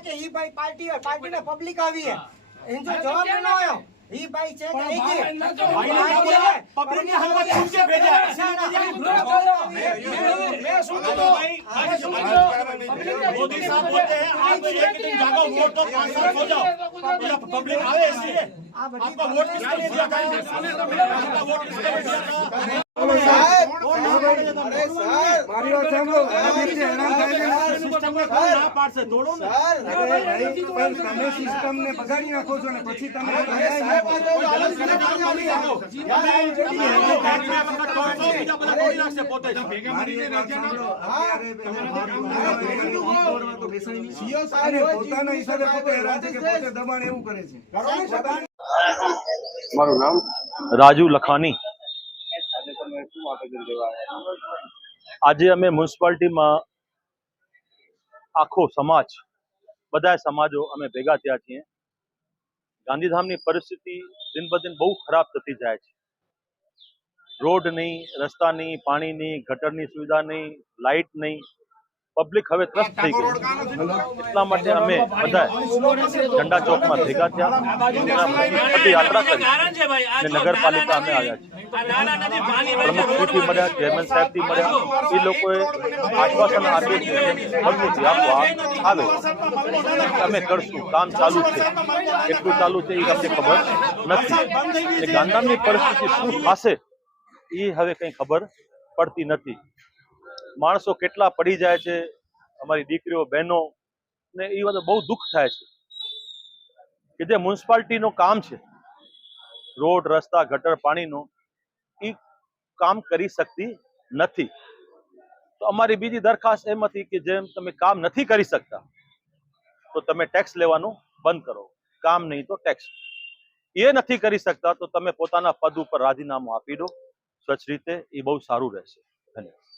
કે ઈ party party public આવી એનો જવાબ ન આવ્યો ઈ ભાઈ છે मोदी साहब बोलते हैं आप एक दिन जागो वोट दो पाँच साल हो जाओ पब्लिक आवे इसलिए आपका वोट किसके लिए दिया था आपका वोट किसके लिए दिया था તમે સિસ્ટમ ને બગાડી નાખો છો ને પછી તમે પોતાના હિસાબે પોતે હેરાન એવું કરે છે? મારું નામ રાજુ લખાની. આજે અમે મ્યુનિસિપાલિટીમાં આખો સમાજ બધા સમાજો અમે ભેગા થયા છીએ. ગાંધીધામની પરિસ્થિતિ દિન બ દિન બહુ ખરાબ થતી જાય છે. રોડ નહીં રસ્તા નહીં પાણી નહીં ગટરની સુવિધા નહીં લાઇટ નહીં પબ્લિક હવે ત્રસ્ત થઈ ગઈ એટલા માટે અમે બધા ઝંડા ચોકમાં ભેગા થયા. યાત્રા કરી. નગરપાલિકા અમે આવ્યા છીએ. પ્રમુખશ્રીથી મળ્યા ચેરમેન સાહેબથી મળ્યા એ લોકોએ આશ્વાસન આપ્યું છે કે આપવા આવે. અમે કરશું કામ ચાલુ છે. કેટલું ચાલુ છે એ અમને ખબર નથી. એટલે ગાંધીધામની પરિસ્થિતિ શું થશે એ હવે કંઈ ખબર પડતી નથી. માણસો કેટલા પડી જાય છે અમારી દીકરીઓ બહેનો ને એ બધું બહુ દુઃખ થાય છે. કે જે મ્યુનિસિપાલિટીનું કામ છે રોડ રસ્તા ગટર પાણીનું એ કામ કરી શકતી નથી. તો અમારી બીજી દરખાસ્ત એમ હતી કે જેમ તમે કામ નથી કરી શકતા, તો તમે ટેક્સ લેવાનું બંધ કરો. કામ નહીં તો ટેક્સ એ નથી કરી શકતા તો તમે પોતાના પદ ઉપર રાજીનામું આપી દો. સ્વચ્છ રીતે એ બહુ સારું રહેશે. ધન્યવાદ.